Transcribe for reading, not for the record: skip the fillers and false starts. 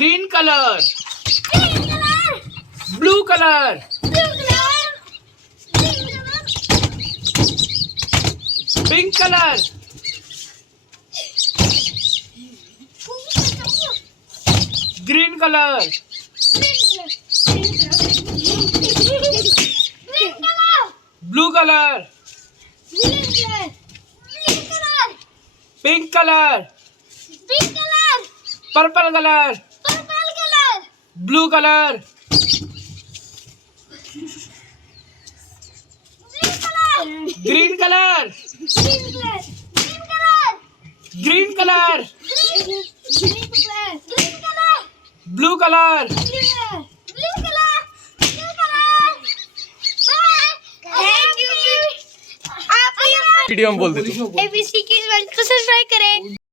green color, blue color, pink color, green color, blue color, pink color, purple color, blue color, green color, green color, blue color. Video में बोल दे तू। ABC की subscribe करें।